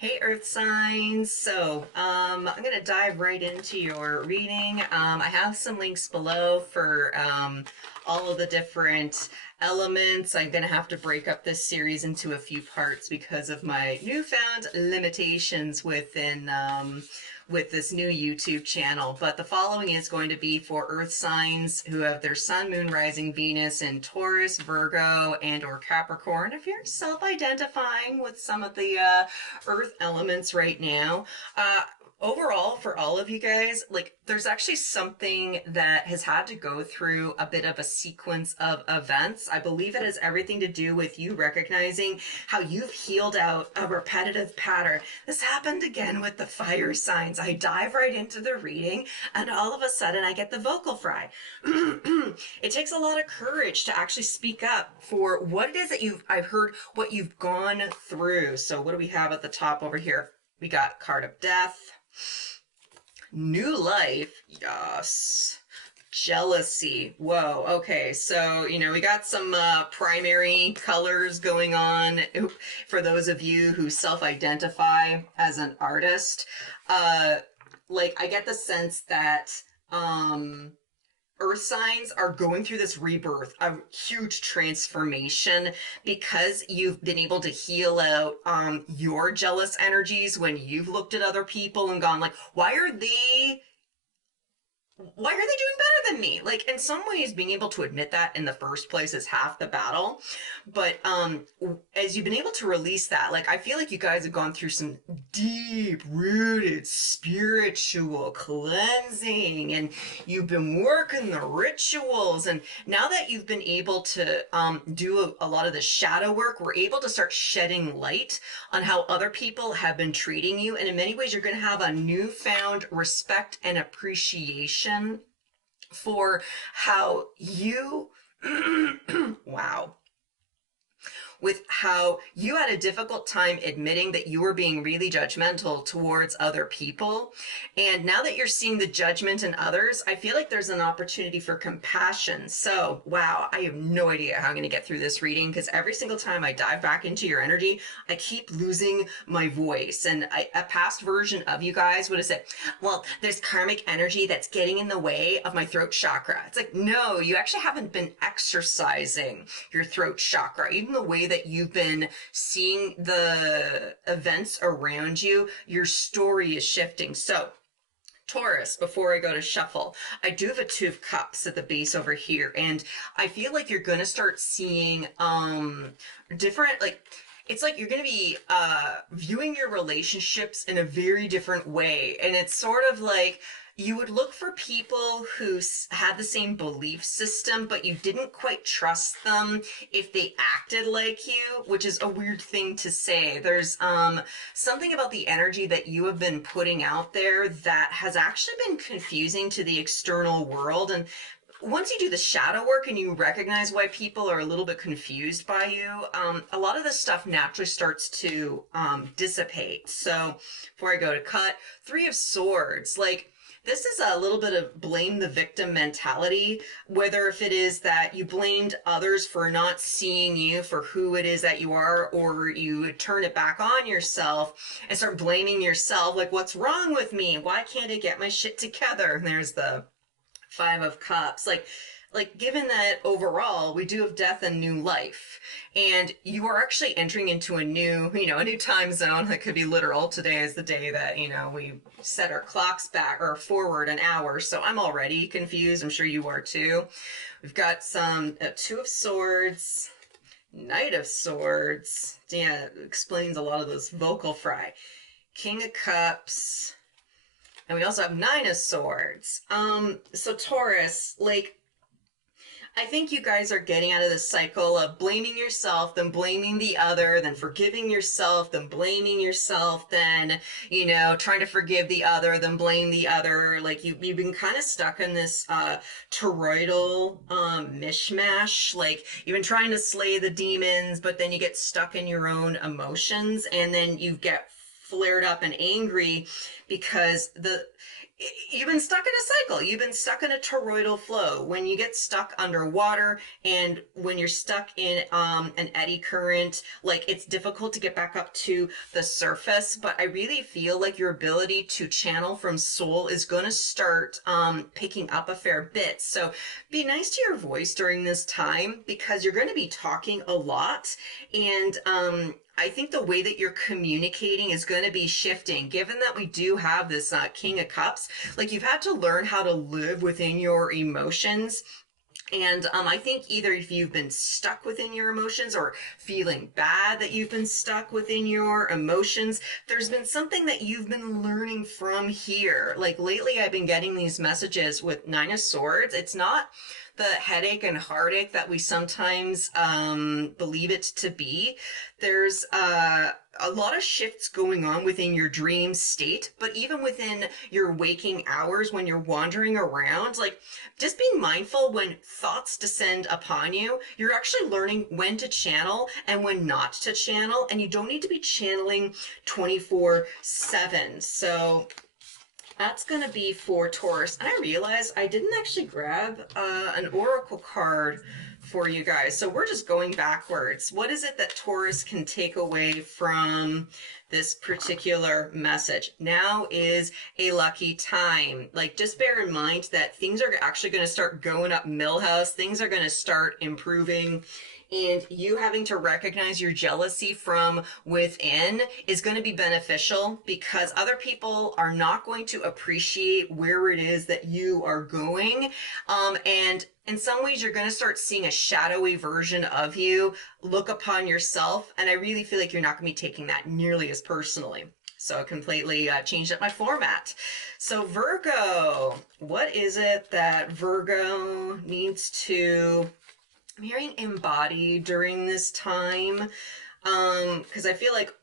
Hey Earth signs. I'm gonna dive right into your reading. I have some links below for all of the different elements. I'm gonna have to break up this series into a few parts because of my newfound limitations with this new YouTube channel. But the following is going to be for Earth signs who have their Sun, Moon, Rising, Venus in Taurus, Virgo, and or Capricorn. If you're self-identifying with some of the Earth elements right now, overall for all of you guys, like there's actually something that has had to go through a bit of a sequence of events. I believe it has everything to do with you recognizing how you've healed out a repetitive pattern. This happened again with the fire signs. I dive right into the reading and all of a sudden I get the vocal fry. It takes a lot of courage to actually speak up for what it is that I've heard what you've gone through. So what do we have at the top over here? We got card of death, new life, yes, jealousy. Whoa, okay, so we got some primary colors going on for those of you who self-identify as an artist. Like I get the sense that Earth signs are going through this rebirth, a huge transformation, because you've been able to heal out your jealous energies when you've looked at other people and gone like, why are they doing better than me? Like, in some ways, being able to admit that in the first place is half the battle. But as you've been able to release that, like, I feel like you guys have gone through some deep rooted spiritual cleansing, and you've been working the rituals. And now that you've been able to do a lot of the shadow work, we're able to start shedding light on how other people have been treating you. And in many ways, you're going to have a newfound respect and appreciation for how you wow, with how you had a difficult time admitting that you were being really judgmental towards other people. And now that you're seeing the judgment in others, I feel like there's an opportunity for compassion. So, wow, I have no idea how I'm going to get through this reading, because every single time I dive back into your energy, I keep losing my voice. And a past version of you guys would have said, well, there's karmic energy that's getting in the way of my throat chakra. It's like, no, you actually haven't been exercising your throat chakra. Even the way that you've been seeing the events around you, your story is shifting. So Taurus, before I go to shuffle, I do have a Two of Cups at the base over here, and I feel like you're going to start seeing different, like, it's like you're going to be viewing your relationships in a very different way. And it's sort of like you would look for people who had the same belief system, but you didn't quite trust them if they acted like you, which is a weird thing to say. There's something about the energy that you have been putting out there that has actually been confusing to the external world. And once you do the shadow work and you recognize why people are a little bit confused by you, a lot of this stuff naturally starts to dissipate. So before I go to cut, Three of Swords, like, this is a little bit of blame the victim mentality, whether if it is that you blamed others for not seeing you for who it is that you are, or you turn it back on yourself and start blaming yourself, like, what's wrong with me? Why can't I get my shit together? And there's the Five of Cups. Like given that overall we do have death and new life, and you are actually entering into a new time zone that could be literal. Today is the day that we set our clocks back or forward an hour, so I'm already confused. I'm sure you are too. We've got some Two of Swords, Knight of Swords. Yeah, it explains a lot of this vocal fry. King of Cups, and we also have Nine of Swords. So Taurus, like, I think you guys are getting out of this cycle of blaming yourself, then blaming the other, then forgiving yourself, then blaming yourself, then, trying to forgive the other, then blame the other. Like, you've been kind of stuck in this toroidal mishmash. Like, you've been trying to slay the demons, but then you get stuck in your own emotions, and then you get flared up and angry because you've been stuck in a cycle. You've been stuck in a toroidal flow. When you get stuck underwater and when you're stuck in an eddy current, like it's difficult to get back up to the surface. But I really feel like your ability to channel from soul is going to start picking up a fair bit. So be nice to your voice during this time because you're going to be talking a lot. And I think the way that you're communicating is going to be shifting, given that we do have this King of Cups. Like you've had to learn how to live within your emotions. And I think either if you've been stuck within your emotions or feeling bad that you've been stuck within your emotions, there's been something that you've been learning from here. Like lately, I've been getting these messages with Nine of Swords. It's not the headache and heartache that we sometimes believe it to be. There's a lot of shifts going on within your dream state, but even within your waking hours when you're wandering around, like just being mindful when thoughts descend upon you, you're actually learning when to channel and when not to channel, and you don't need to be channeling 24/7. So that's going to be for Taurus. And I realized I didn't actually grab an oracle card for you guys. So we're just going backwards. What is it that Taurus can take away from this particular message? Now is a lucky time. Like, just bear in mind that things are actually going to start going up Millhouse. Things are going to start improving. And you having to recognize your jealousy from within is going to be beneficial because other people are not going to appreciate where it is that you are going. And in some ways, you're going to start seeing a shadowy version of you look upon yourself. And I really feel like you're not going to be taking that nearly as personally. So I completely changed up my format. So Virgo, what is it that Virgo needs to... I'm hearing embody during this time because I feel like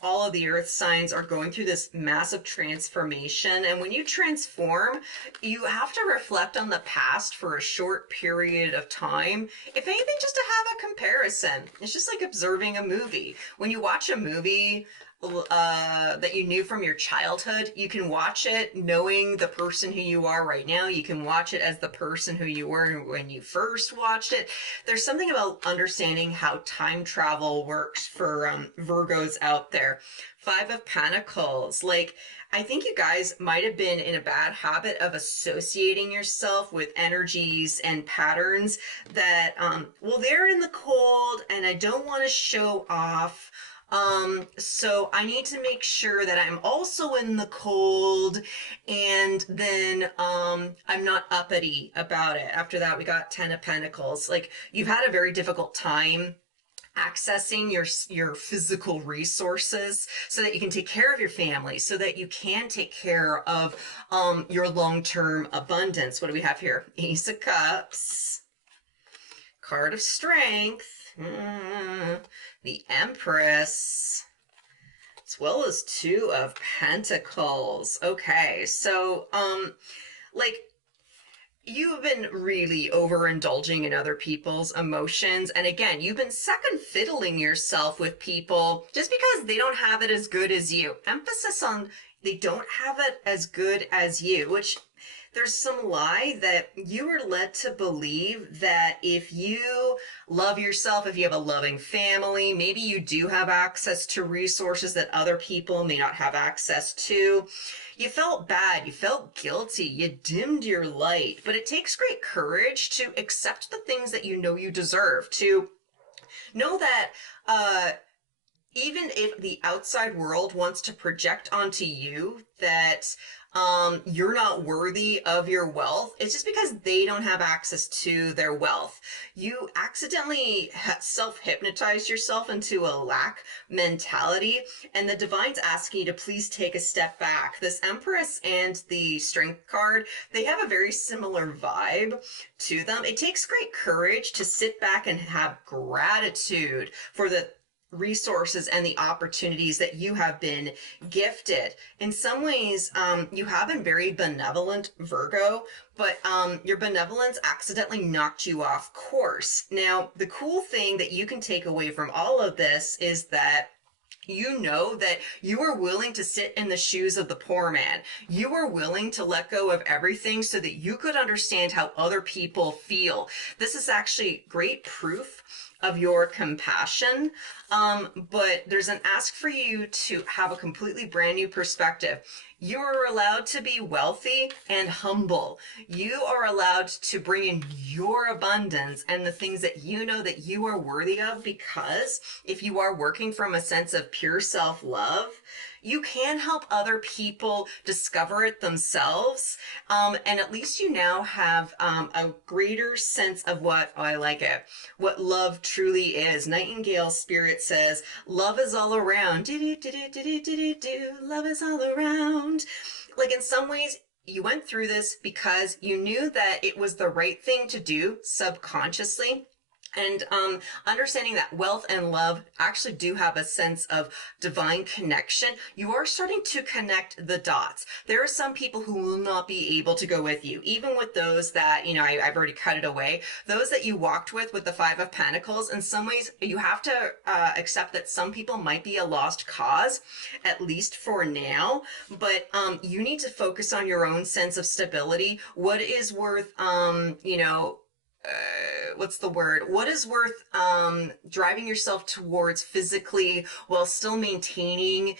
all of the earth signs are going through this massive transformation. And when you transform, you have to reflect on the past for a short period of time. If anything, just to have a comparison. It's just like observing a movie. When you watch a movie that you knew from your childhood, you can watch it knowing the person who you are right now. You can watch it as the person who you were when you first watched it. There's something about understanding how time travel works for Virgos out there. Five of Pentacles. Like, I think you guys might have been in a bad habit of associating yourself with energies and patterns that, well, they're in the cold and I don't want to show off. So I need to make sure that I'm also in the cold and then, I'm not uppity about it. After that, we got 10 of Pentacles. Like, you've had a very difficult time accessing your physical resources so that you can take care of your family, so that you can take care of, your long-term abundance. What do we have here? Ace of Cups, card of Strength, the Empress, as well as Two of Pentacles. Okay, so, like, you have been really overindulging in other people's emotions. And again, you've been second fiddling yourself with people just because they don't have it as good as you. Emphasis on they don't have it as good as you, which there's some lie that you were led to believe that if you love yourself, if you have a loving family, maybe you do have access to resources that other people may not have access to. You felt bad, you felt guilty, you dimmed your light, but it takes great courage to accept the things that you know you deserve, to know that even if the outside world wants to project onto you that you're not worthy of your wealth, it's just because they don't have access to their wealth. You accidentally self-hypnotize yourself into a lack mentality, and the divine's asking you to please take a step back. This Empress and the Strength card, they have a very similar vibe to them. It takes great courage to sit back and have gratitude for the resources and the opportunities that you have been gifted. In some ways, you have been very benevolent, Virgo, but your benevolence accidentally knocked you off course. Now, the cool thing that you can take away from all of this is that You know that you are willing to sit in the shoes of the poor man. You are willing to let go of everything so that you could understand how other people feel. This is actually great proof of your compassion. But there's an ask for you to have a completely brand new perspective. You are allowed to be wealthy and humble. You are allowed to bring in your abundance and the things that you know that you are worthy of, because if you are working from a sense of pure self-love, you can help other people discover it themselves. And at least you now have a greater sense of what what love truly is. Nightingale spirit says, love is all around. Do, love is all around. Like, in some ways, you went through this because you knew that it was the right thing to do subconsciously. And understanding that wealth and love actually do have a sense of divine connection, you are starting to connect the dots. There are some people who will not be able to go with you, even with those that, I've already cut it away. Those that you walked with the Five of Pentacles, in some ways, you have to accept that some people might be a lost cause, at least for now. But you need to focus on your own sense of stability. What is worth, what is worth driving yourself towards physically while still maintaining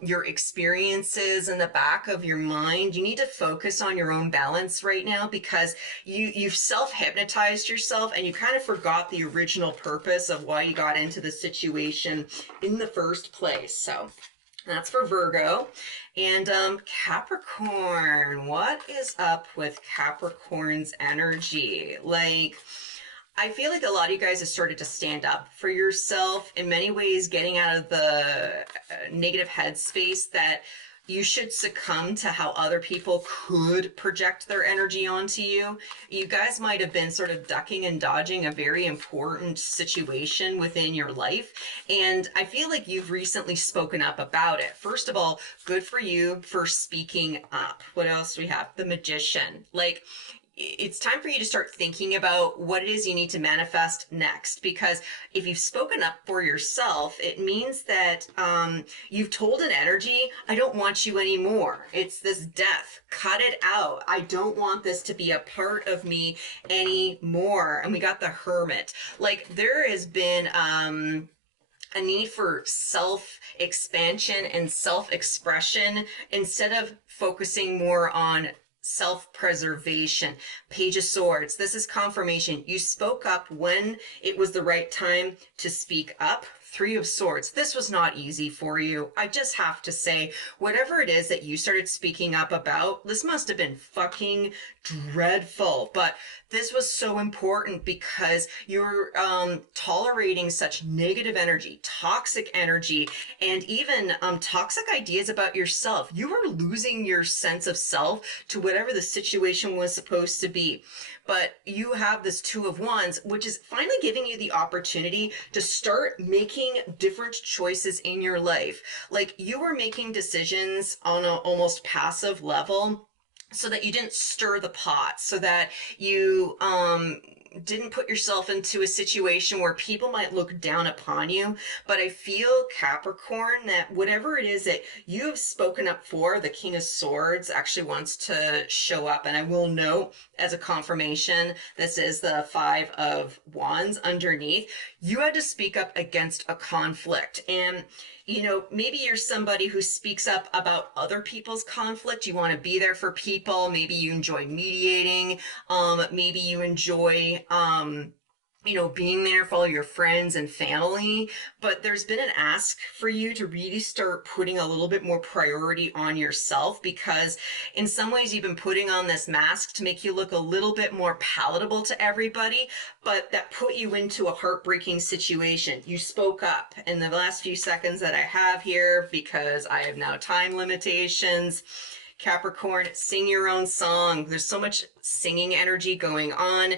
your experiences in the back of your mind? You need to focus on your own balance right now, because you've self-hypnotized yourself and you kind of forgot the original purpose of why you got into the situation in the first place. So that's for Virgo. And Capricorn, what is up with Capricorn's energy? Like, I feel like a lot of you guys have started to stand up for yourself, in many ways getting out of the negative headspace that you should succumb to how other people could project their energy onto you. You guys might have been sort of ducking and dodging a very important situation within your life. And I feel like you've recently spoken up about it. First of all, good for you for speaking up. What else do we have? The Magician. Like, it's time for you to start thinking about what it is you need to manifest next, because if you've spoken up for yourself, it means that you've told an energy, I don't want you anymore. It's this death. Cut it out. I don't want this to be a part of me anymore. And we got the Hermit. Like, there has been a need for self-expansion and self-expression instead of focusing more on self-preservation. Page of Swords. This is confirmation. You spoke up when it was the right time to speak up. Three of Swords. This was not easy for you. I just have to say, whatever it is that you started speaking up about, this must have been fucking dreadful. But this was so important because you're tolerating such negative energy, toxic energy, and even toxic ideas about yourself. You were losing your sense of self to whatever the situation was supposed to be. But you have this Two of Wands, which is finally giving you the opportunity to start making different choices in your life. Like, you were making decisions on an almost passive level so that you didn't stir the pot, so that you didn't put yourself into a situation where people might look down upon you. But I feel, Capricorn, that whatever it is that you have spoken up for, the King of Swords actually wants to show up. And I will note, as a confirmation, this is the Five of Wands underneath. You had to speak up against a conflict. And maybe you're somebody who speaks up about other people's conflict. You want to be there for people. Maybe you enjoy mediating. Maybe you enjoy, being there for all your friends and family. But there's been an ask for you to really start putting a little bit more priority on yourself, because in some ways you've been putting on this mask to make you look a little bit more palatable to everybody, but that put you into a heartbreaking situation. You spoke up in the last few seconds that I have here, because I have now time limitations. Capricorn, sing your own song. There's so much singing energy going on.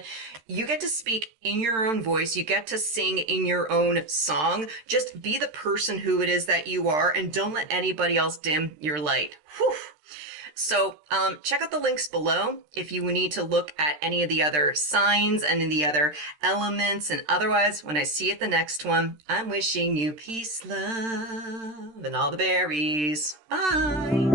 You get to speak in your own voice. You get to sing in your own song. Just be the person who it is that you are, and don't let anybody else dim your light. Whew. So check out the links below if you need to look at any of the other signs and in the other elements. And otherwise, when I see you at the next one, I'm wishing you peace, love, and all the berries. Bye.